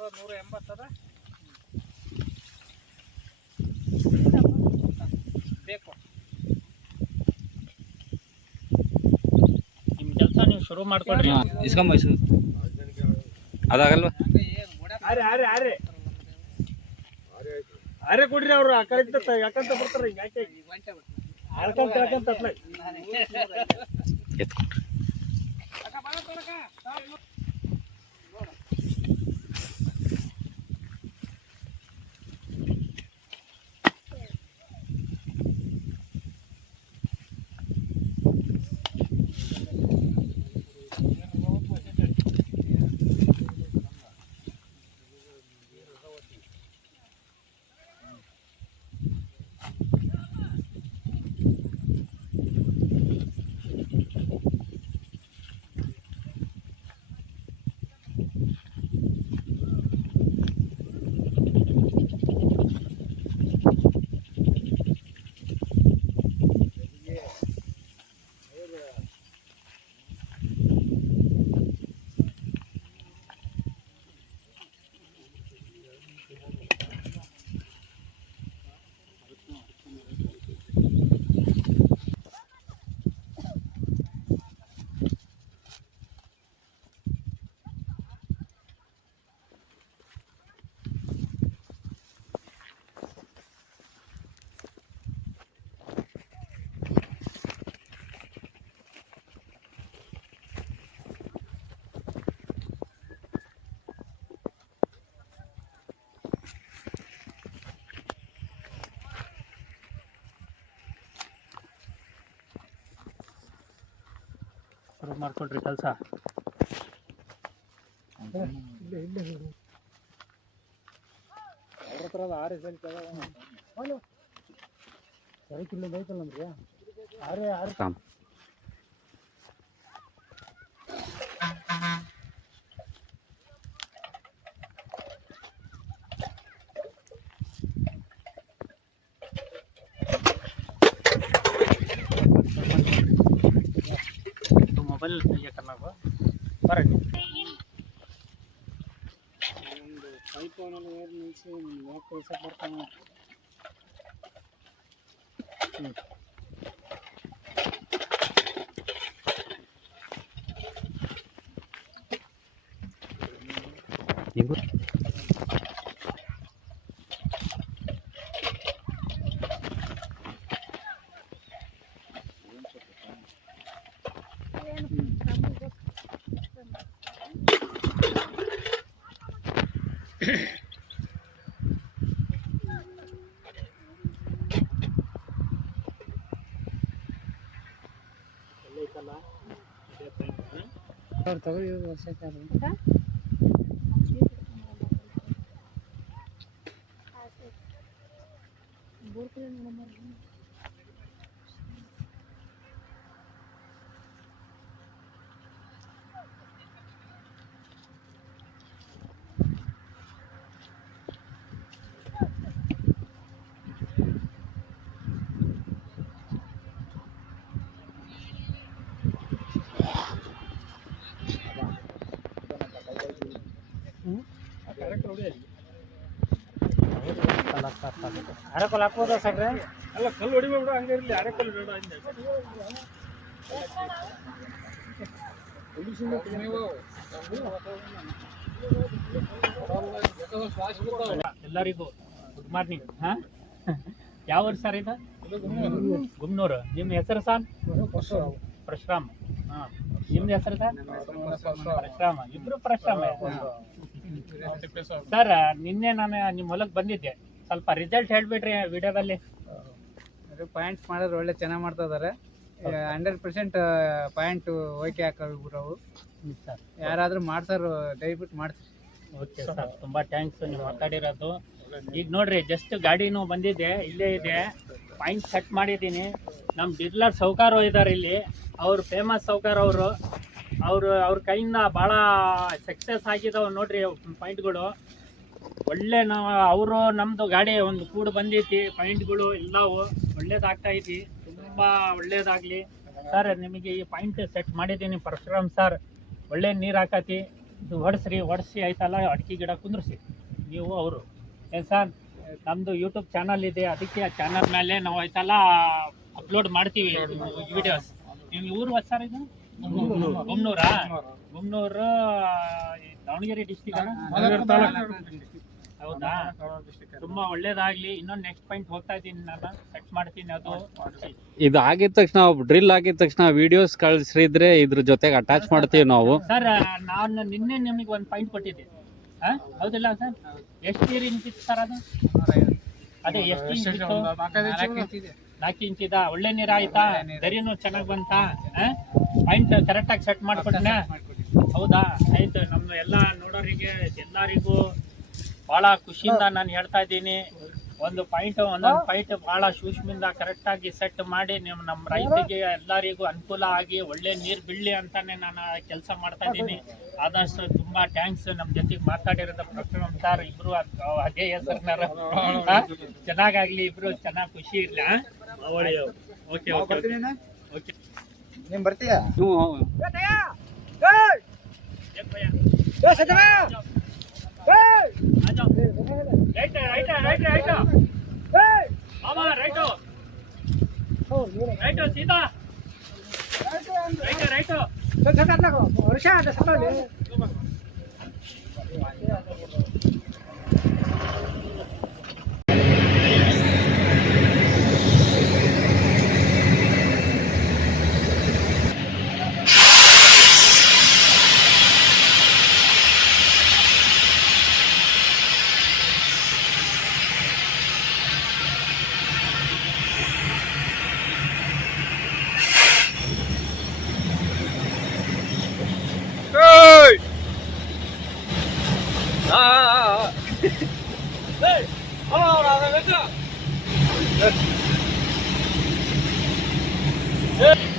180 ಅದ ಬೇಕು. ನಿಮ್ಮ ಕೆಲಸ ನೀವು ಶುರು ಮಾಡ್ಕೊಡ್ರಿ. ಇಸ್ಕೊಂಬ ಅದಾಗಲ್ವಾ? ಅರೆ ಕೊಡ್ರಿ ಅವರು ಆ ಕಡೆ ಯಾಕಂತ ಬರ್ತಾರ ಹಿಂಗೆ ಯಾಕೆ ಹೇಳ್ಕೊಂತ ಶುರು ಮಾಡ್ಕೊಡ್ರಿ ಕೆಲಸ. ಅವ್ರ ಹತ್ರ ಆರೆ ಸೆಂಟ್ ಸರಿ ಕಿಲೋ ಐತಲ್ಲ ನಮ್ಗೆ ಆರೆ मोबाइल ये करना होगा पर पाइप कैसे करता हूँ ಅರೆಕೊಲ್ ಹಾಕ್ಬೋದ ಸಾಕ್ರೆ? ಅಲ್ಲ ಕಲ್ಲು ಹೊಡಿಬೇಡ ಹಂಗೆ ಇರಲಿ, ಅರೆಕೊಲ್ ಬೇಡ ಹಂಗೆ ಎಲ್ಲರಿಗೂ ಗುಡ್ ಮಾರ್ನಿಂಗ್. ಹಾಂ, ಯಾವ ಊರು ಸರ್ ಇದು? ಗುಮ್ನೂರು. ನಿಮ್ಮ ಹೆಸರು ಸರ್? ಪರಶುರಾಮ್. ಹಾಂ, ನಿಮ್ದು ಹೆಸರು ಸರ್? ಪರಶುರಾಮ. ಇಬ್ರು ಪರಶುರಾಮ. ಸರ್, ನಿನ್ನೆ ನಾನು ನಿಮ್ಮ ಹೊಲಕ್ಕೆ ಬಂದಿದ್ದೆ. ಸ್ವಲ್ಪ ರಿಸಲ್ಟ್ ಹೇಳ್ಬಿಟ್ರಿ ವಿಡಿಯೋದಲ್ಲಿ. ಪಾಯಿಂಟ್ಸ್ ಮಾಡಿದ್ರೆ ಒಳ್ಳೆ ಚೆನ್ನಾಗಿ ಮಾಡ್ತಾ ಇದ್ದಾರೆ. 100% ಪಾಯಿಂಟ್ ಓಕೆ ಹಾಕೋರು. ಸರ್, ಯಾರಾದರೂ ಮಾಡ್ಸೋರು ದಯವಿಟ್ಟು ಮಾಡಿಸಿ. ಓಕೆ ಸರ್, ತುಂಬ ಥ್ಯಾಂಕ್ಸ್ ನೀವು ಮಾತಾಡಿರೋದು. ಈಗ ನೋಡ್ರಿ, ಜಸ್ಟ್ ಗಾಡಿನೂ ಬಂದಿದೆ, ಇಲ್ಲೇ ಇದೆ. ಪಾಯಿಂಟ್ ಸೆಟ್ ಮಾಡಿದ್ದೀನಿ. ನಮ್ಮ ಡೀಲರ್ ಸೌಕಾರ ಇದ್ದಾರೆ ಇಲ್ಲಿ, ಅವರು ಫೇಮಸ್ ಸೌಕಾರ. ಅವ್ರ ಕೈಯಿಂದ ಭಾಳ ಸಕ್ಸಸ್ ಆಗಿದಾವೆ ನೋಡ್ರಿ ಪಾಯಿಂಟ್ಗಳು. ಒಳ್ಳೆ ಅವರು ನಮ್ಮದು ಗಾಡಿ ಒಂದು ಕೂಡು ಬಂದೈತಿ, ಪಾಯಿಂಟ್ಗಳು ಎಲ್ಲವೂ ಒಳ್ಳೇದಾಗ್ತೈತಿ. ತುಂಬ ಒಳ್ಳೇದಾಗಲಿ ಸರ್. ನಿಮಗೆ ಈ ಪಾಯಿಂಟ್ ಸೆಟ್ ಮಾಡಿದ್ದೀನಿ ಪರಶುರಾಮ್ ಸರ್. ಒಳ್ಳೆ ನೀರು ಹಾಕತಿ, ಇದು ಹೊಡಿಸಿ ಆಯ್ತಲ್ಲ ಅಡಿಕೆ ಗಿಡ ಕುಂದ್ರಿಸಿ ನೀವು ಅವರು ಏನು ಸರ್ ನಮ್ಮದು ಯೂಟ್ಯೂಬ್ ಚಾನಲ್ ಇದೆ, ಅದಕ್ಕೆ ಆ ಚಾನಲ್ ಮೇಲೆ ನಾವು ಆಯ್ತಲ್ಲ ಅಪ್ಲೋಡ್ ಮಾಡ್ತೀವಿ ವಿಡಿಯೋಸ್. ನಿಮ್ಮ ಊರು ಸರ್ ಇದು ಗುಮ್ನೂರಾ? ಗುಮ್ನೂರು ದಾವಣಗೆರೆ ಡಿಸ್ಟಿಕ್. ಹೌದಾ? ತುಂಬಾ ಒಳ್ಳೇದಾಗ್ಲಿ. ಇನ್ನೊಂದು ನೆಕ್ಸ್ಟ್ ಪಾಯಿಂಟ್ ಹೋಗ್ತಾ ಇದ್ದೀನಿ, ನಾನು ಸೆಟ್ ಮಾಡ್ತೀನಿ. ಅದು ಇದು ಆಗಿದ ತಕ್ಷಣ ಡ್ರಿಲ್ ಆಗಿದ ತಕ್ಷಣ ವಿಡಿಯೋಸ್ ಕಳಿಸಿದ್ರೆ ಇದ್ರ ಜೊತೆಗೆ ಅಟ್ಯಾಚ್ ಮಾಡ್ತೀವಿ ನಾವು. ಸರ್ ನಾನು ನಿನ್ನೆ ನಿಮಗೆ ಒಂದು ಪಾಯಿಂಟ್ ಕೊಟ್ಟಿದ್ದೆ, ಹೌದಿಲ್ಲ ಸರ್? ಎಷ್ಟು ಇಂಚ್ ಇತ್ತು ಸರ್ ಅದು? ಅದೇ ಎಷ್ಟು ಇಂಚ್ ಇತ್ತು? 4 ಇಂಚ್ ಇದ. ಒಳ್ಳೆ ನೀರು ಆಯ್ತಾ? ದರಿನೂ ಚೆನ್ನಾಗಿ ಬಂತ? ಪಾಯಿಂಟ್ ಕರೆಕ್ಟಾಗಿ ಸೆಟ್ ಮಾಡ್ಕೊಟ್ಟೆ. ಹೌದಾ? ಆಯ್ತು. ನಮ್ಮ ಎಲ್ಲ ನೋಡೋರಿಗೆ ಎಲ್ಲರಿಗೂ ಭಾಳ ಖುಷಿಯಿಂದ ನಾನು ಹೇಳ್ತಾ ಇದ್ದೀನಿ, ಒಂದೊಂದು ಪಾಯಿಂಟ್ ಭಾಳ ಸೂಕ್ಷ್ಮದಿಂದ ಕರೆಕ್ಟಾಗಿ ಸೆಟ್ ಮಾಡಿ ನಮ್ಮ ರೈತರಿಗೆ ಎಲ್ಲರಿಗೂ ಅನುಕೂಲ ಆಗಿ ಒಳ್ಳೆ ನೀರು ಬೀಳಲಿ ಅಂತಾನೆ ನಾನು ಕೆಲಸ ಮಾಡ್ತಾ ಇದ್ದೀನಿ. ಆದಷ್ಟು ತುಂಬಾ ಥ್ಯಾಂಕ್ಸ್. ನಮ್ಮ ಜೊತೆಗೆ ಮಾತಾಡಿರೋದು ಪ್ರಕರಣ ಸರ್ ಇಬ್ರು ಅದೇ ಹೆಸರಿನಾರ ಚೆನ್ನಾಗಾಗ್ಲಿ, ಇಬ್ರು ಚೆನ್ನಾಗಿ ಖುಷಿ ಇರ್ಲಿ. Okay okay okay. ನೀನ್ ಬರ್ತೀಯಾ? ರೈಟ್ ಸೀದಾ ರೈಟ್. Hey!